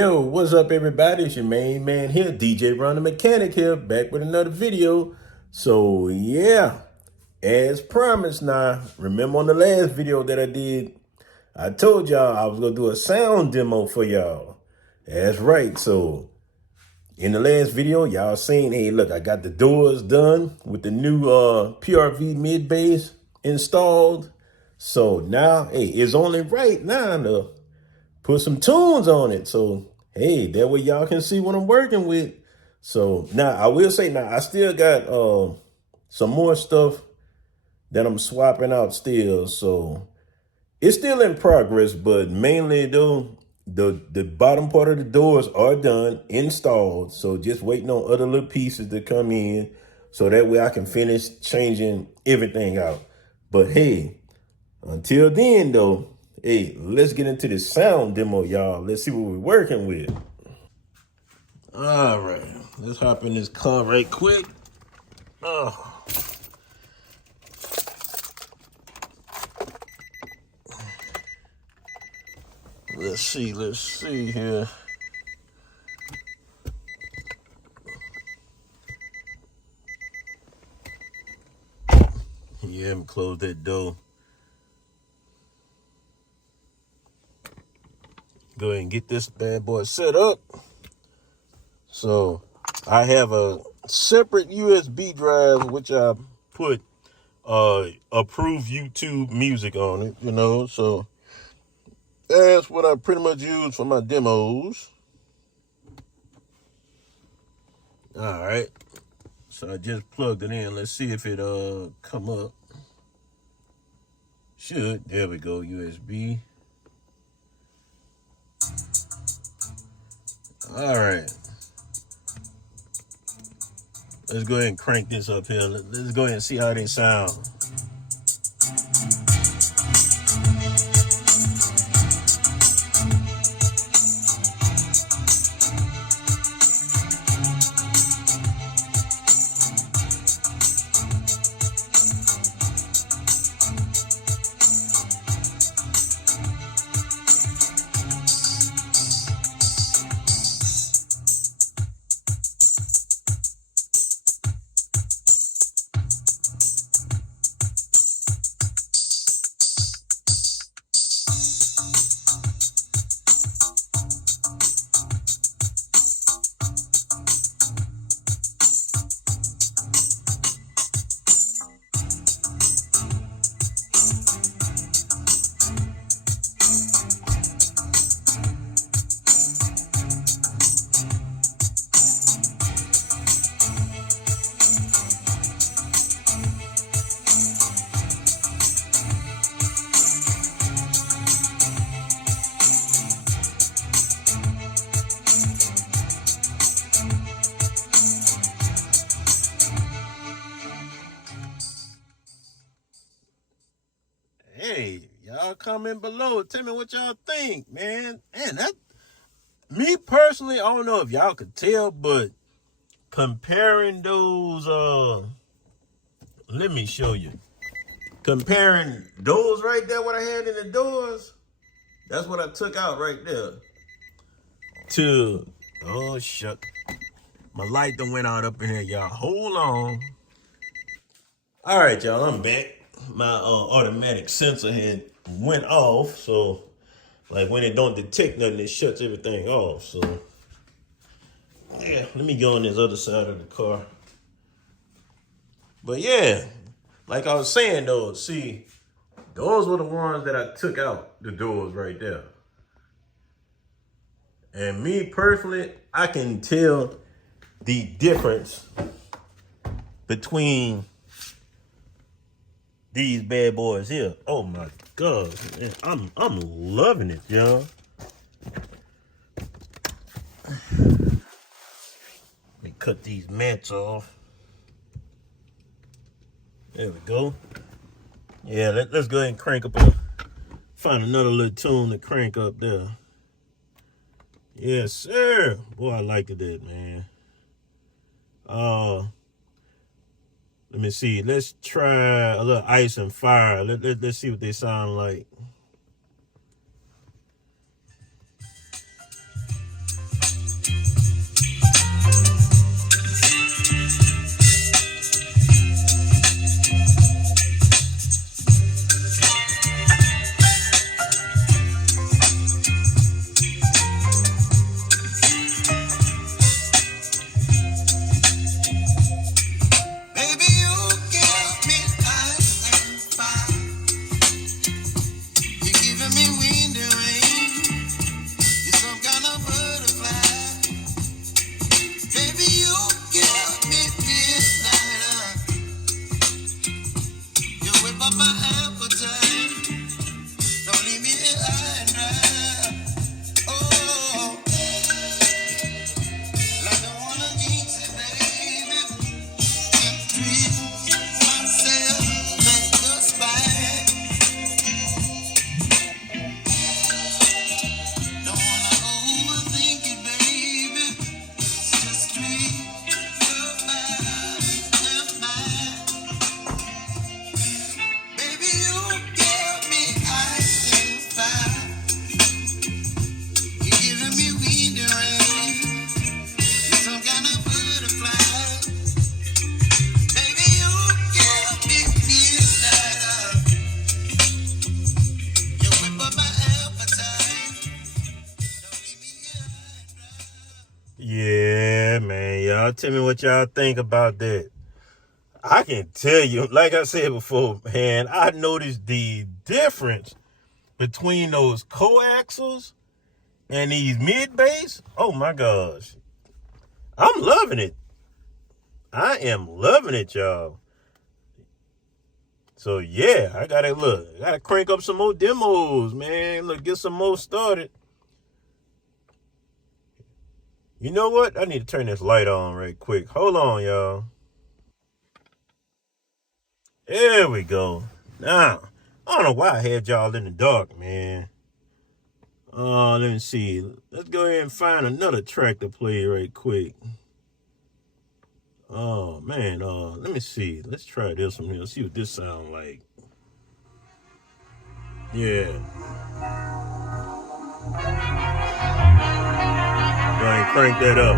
Yo, what's up everybody? It's your main man here, DJ Ron the Mechanic here, back with another video. So yeah, as promised now, remember on the last video that I did, I told y'all I was gonna do a sound demo for y'all. That's right, so in the last video, y'all seen, hey look, I got the doors done with the new PRV MidBass installed. So now, hey, it's only right now to put some tunes on it. So, hey, that way y'all can see what I'm working with. So now I will say now I still got some more stuff that I'm swapping out still. So it's still in progress, but mainly though, the bottom part of the doors are done, installed. So just waiting on other little pieces to come in so that way I can finish changing everything out. But hey, until then though, hey, let's get into this sound demo, y'all. Let's see what we're working with. All right, let's hop in this car right quick. Oh. Let's see here. Yeah, I'm close that door. Go ahead and get this bad boy set up. So I have a separate USB drive which I put approved YouTube music on it, you know. So that's what I pretty much use for my demos. All right. So I just plugged it in. Let's see if it come up. Should. There we go. USB. All right. Let's go ahead and crank this up here. Let's go ahead and see how they sound. Hey, y'all comment below. Tell me what y'all think, man. And that, me personally, I don't know if y'all could tell, but comparing those, let me show you. Comparing those right there, what I had in the doors, that's what I took out right there. To, oh, shut. My light done went out up in here, y'all. Hold on. All right, y'all, I'm back. My automatic sensor had went off, so like when it don't detect nothing, it shuts everything off. So yeah, let me go on this other side of the car. But yeah, like I was saying though, see, those were the ones that I took out, the doors right there. And me personally, I can tell the difference between these bad boys here. Oh my God, man, I'm loving it, y'all. Let me cut these mats off. There we go. Yeah, let's go ahead and crank up find another little tune to crank up there. Yes, sir. Boy, I liked it, man. Let me see. Let's try a little Ice and Fire. Let's see what they sound like. y'all. Tell me what y'all think about that. I can tell you, like I said before, man, I noticed the difference between those coaxials and these mid-bass. Oh my gosh. I'm loving it. I am loving it, y'all. So yeah, I gotta crank up some more demos, man. Look, get some more started. You know what? I need to turn this light on right quick. Hold on, y'all. There we go. Now, I don't know why I had y'all in the dark, man. Let me see. Let's go ahead and find another track to play right quick. Oh, man. Let me see. Let's try this one here. See what this sounds like. Yeah. Go ahead and crank that up.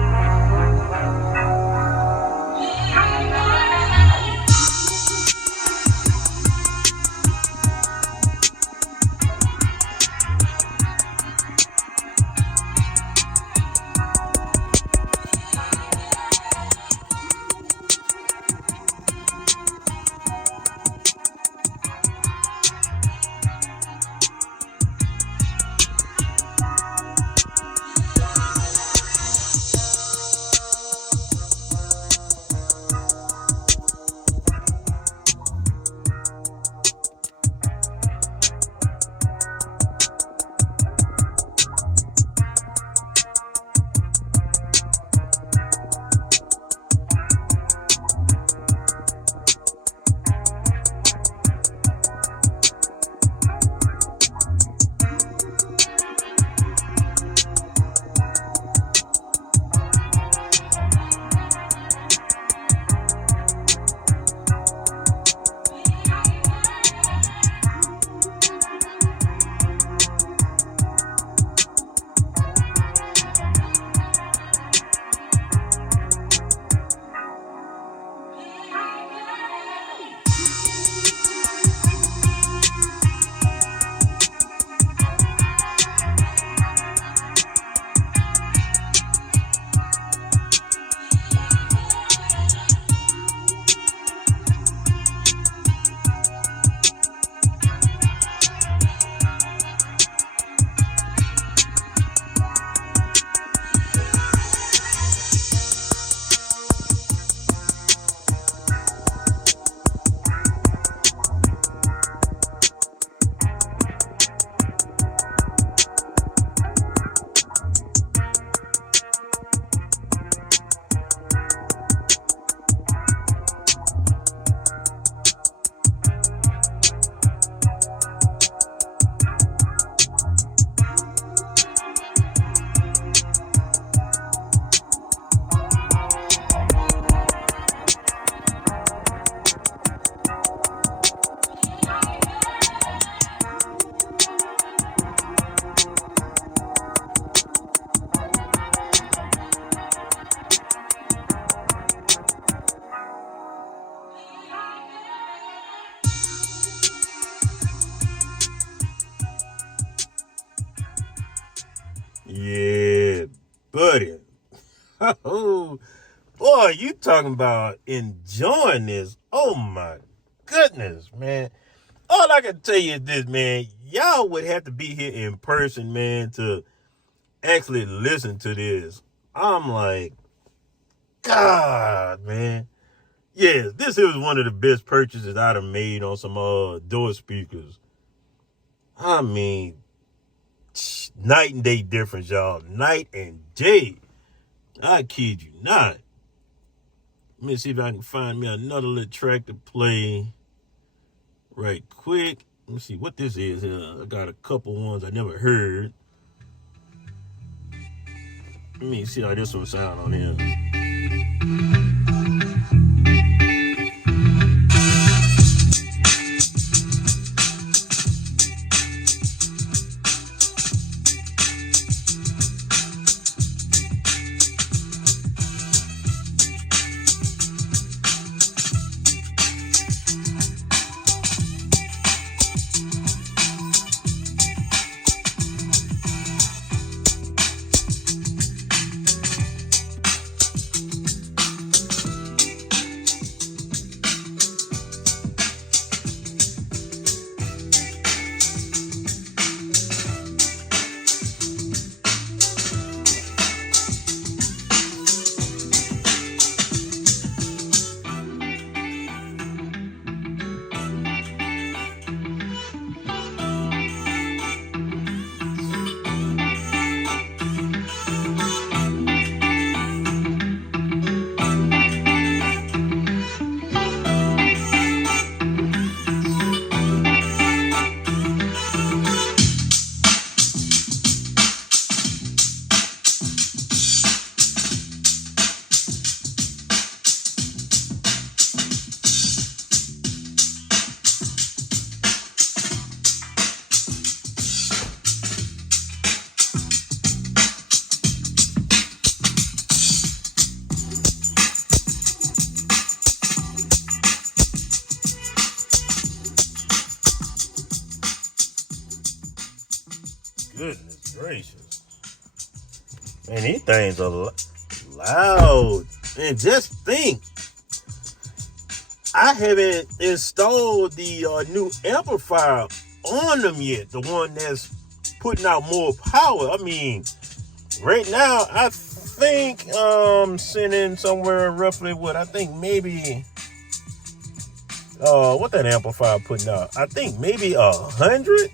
Yeah, buddy. Oh, boy, you talking about enjoying this. Oh, my goodness, man. All I can tell you is this, man. Y'all would have to be here in person, man, to actually listen to this. I'm like, God, man. Yes, this is one of the best purchases I'd have made on some door speakers. I mean, night and day difference, y'all. Night and day. I kid you not. Let me see if I can find me another little track to play right quick. Let me see what this is. I got a couple ones I never heard. Let me see how this one sound on here. goodness gracious. Man, these things are loud. And just think, I haven't installed the new amplifier on them yet. The one that's putting out more power. I mean, right now, I think sending somewhere roughly what I think maybe what that amplifier putting out. I think maybe 100,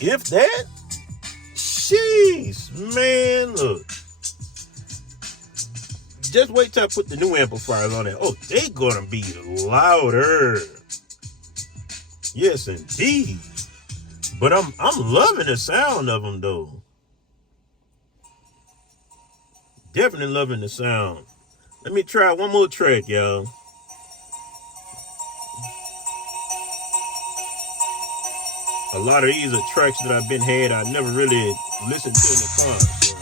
if that. Jeez, man, look. Just wait till I put the new amplifiers on it. Oh, they gonna be louder. Yes, indeed. But I'm loving the sound of them though. Definitely loving the sound. Let me try one more track, y'all. A lot of these are tracks that I've been had I never really listened to in the car. So.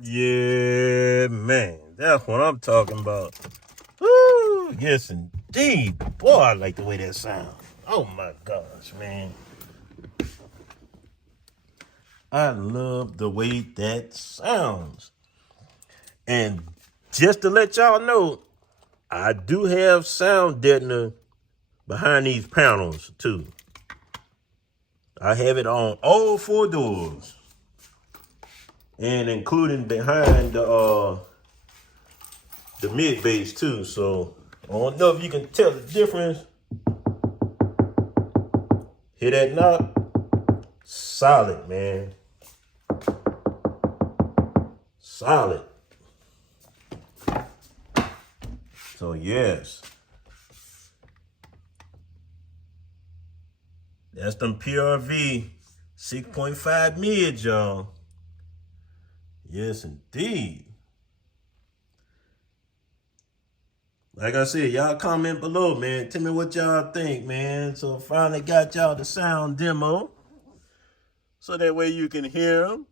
Yeah, man, that's what I'm talking about. Woo, yes, indeed. Boy, I like the way that sounds. Oh, my gosh, man. I love the way that sounds. And just to let y'all know, I do have sound deadener behind these panels, too. I have it on all four doors. And including behind the mid-bass too. So I don't know if you can tell the difference. Hear that knock? Solid, man. Solid. So yes. That's them PRV 6.5 mid, y'all. Yes, indeed. Like I said, y'all comment below, man. Tell me what y'all think, man. So finally got y'all the sound demo. So that way you can hear them.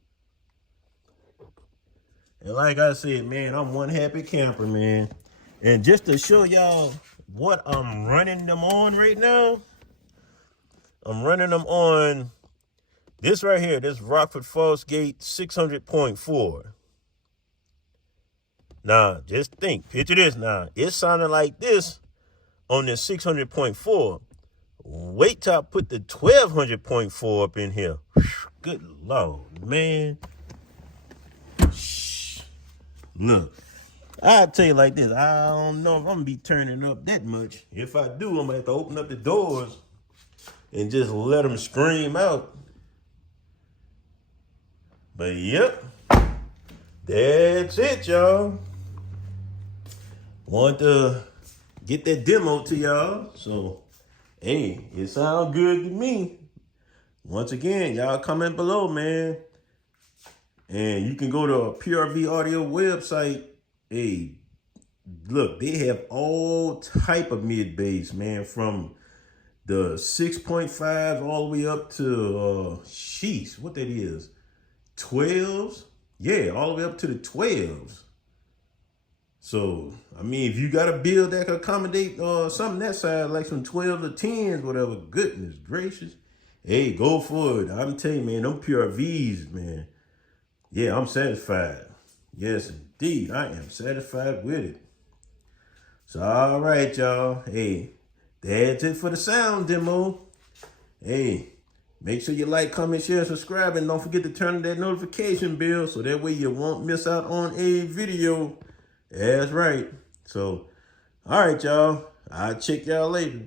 And like I said, man, I'm one happy camper, man. And just to show y'all what I'm running them on right now, I'm running them on this right here, this Rockford Falls Gate 600.4. Now, just think, picture this now. It sounded like this on the 600.4. Wait till I put the 1200.4 up in here. Good Lord, man. Look, I'll tell you like this. I don't know if I'm going to be turning up that much. If I do, I'm going to have to open up the doors and just let them scream out. But yep, that's it, y'all. Want to get that demo to y'all. So, hey, it sounds good to me. Once again, y'all comment below, man. And you can go to a PRV audio website. Hey, look, they have all type of mid-bass, man, from the 6.5 all the way up to, sheesh, what that is, 12s? Yeah, all the way up to the 12s. So, I mean, if you got a build that can accommodate something that side, like some 12s or 10s, whatever, goodness gracious, hey, go for it. I'm telling you, man, them PRVs, man, yeah, I'm satisfied. Yes, indeed, I am satisfied with it. So, all right, y'all. Hey, that's it for the sound demo. Hey, make sure you like, comment, share, subscribe, and don't forget to turn on that notification bell so that way you won't miss out on a video. That's right. So, all right, y'all. I'll check y'all later.